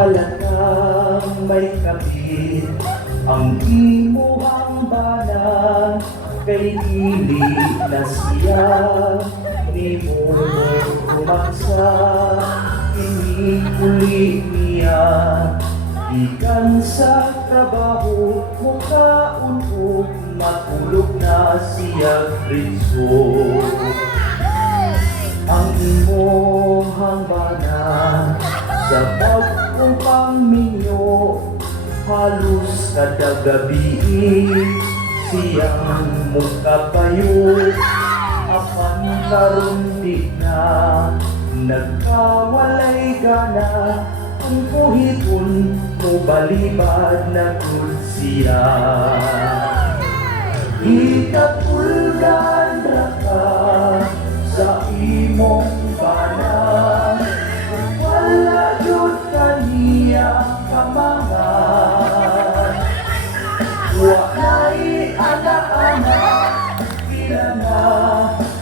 Halatang may kapit ang imuhang bana, kay dili na siya ni mo kumaksa. Inikuli niya ikan sa trabaho, mukhaon o matulog na siya rinso. Ang imuhang bana sa pagkumpang minyo, halos kada gabi siyang mukapayo. Apan karon di na nagkawalay gana, ang kuhiton mo balibad na gud siya. Ikatulgan ra ka sa imong bana, wala yun kaniya kamangan. Walay ana-ana, pila na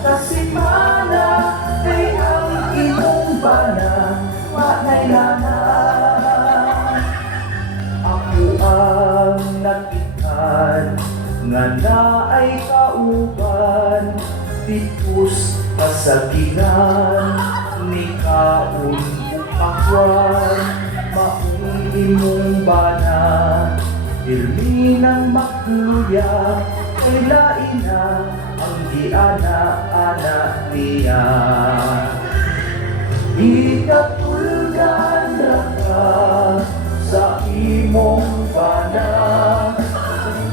kasimana, kay ang imong bana walay lana. Ako ang nakitaan nga naay kauban, tipos kasaginan ni kaon pakwan. Maong imong bana ilmi ng makluya, kay lain na ang giana-ana niya. Ikatulgan ra ka sa imong bana,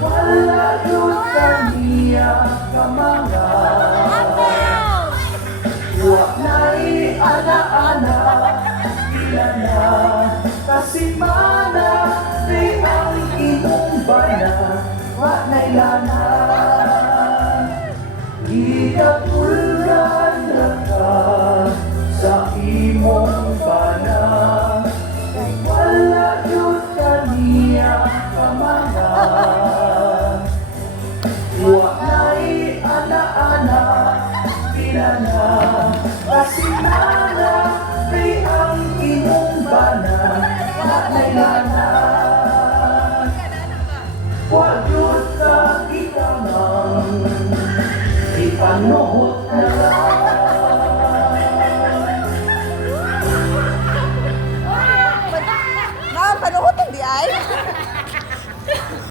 wala yun kaniya kamangan. Walay ana-ana, pila na kasimana, kay ang imong bana walay lana. Ikatulgan ra ka sa imong bana, wala yun kaniya kamangan. Walay ana-ana, pila na kasimana, kay ang imong bana walay lana. Wa yun ka ikamang ipanuhot